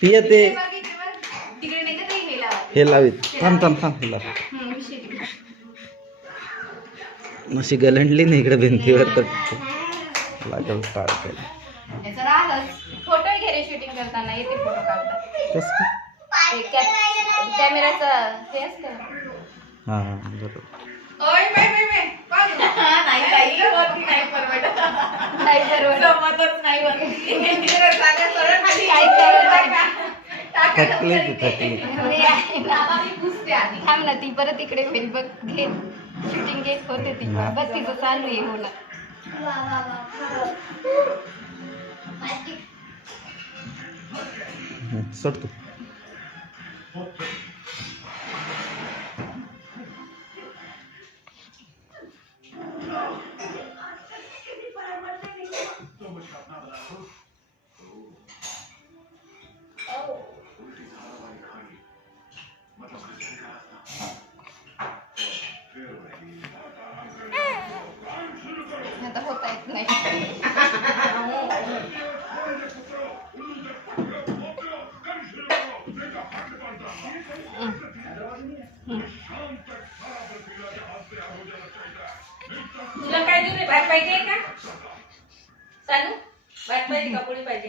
पिया ते तिकडे नाही का ते हे लावा. हे लावीत. थांब थांब थांब हे लाव. अशी गलंडली नाही इकडे भिंतीवर तर लागल काढ केलं. याचं राहिलंच. फोटो घे रे शूटिंग करताना येते फोटो काढतात. कसं कॅमेराचं हे असतं. हां हां बरोबर. थकली तू थकली. थांब ना ती परत इकडे होईल बघ. घे शूटिंग घे होते ती बघ तिचं चालू आहे हो ना. सोड तू. आता होता येत नाही. तुला काय देऊ रे? भात पाहिजे का सानू? भात पाहिजे का पोळी पाहिजे?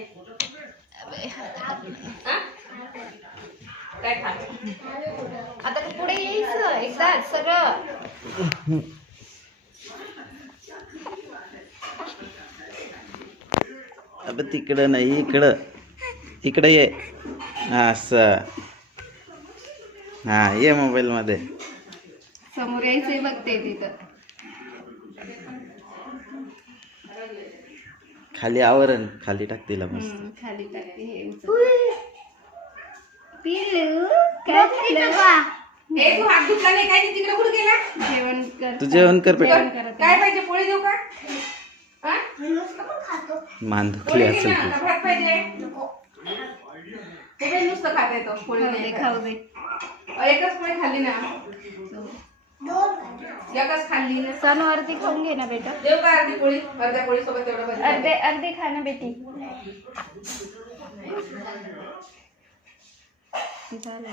हा? काय खा? आता तू पुढे यायचं एकदा सगळं. अब तिकडं नाही इकडं. इकडे ये असं. हा ये मोबाईल मध्ये. समोर यायचंय बघते तिथं. खाली आवरण खाली टाक तिला मस्त. खाली टाकते हे पिल्लू काय झालं? ए तू हात धुतला नाही काय? तिकडे कुठे गेला? जेवण कर. तू जेवण कर बेटा. काय पाहिजे? पोळी देऊ का? हा? मान दुखली पोळी दे असेल ना. तू. का भात पाहिजे? ते काय नुसतं खाता येतो पोळी खाऊ दे नाही खाऊ दे. एकच पोळी खाल्ली ना. एकच खाल्ली ना. सण वरती खाऊन घे ना बेटा. देऊ का अर्धी पोळी? अर्ध्या पोळी सोबत तेवढं बस. अर्धे खा ना बेटी. झालं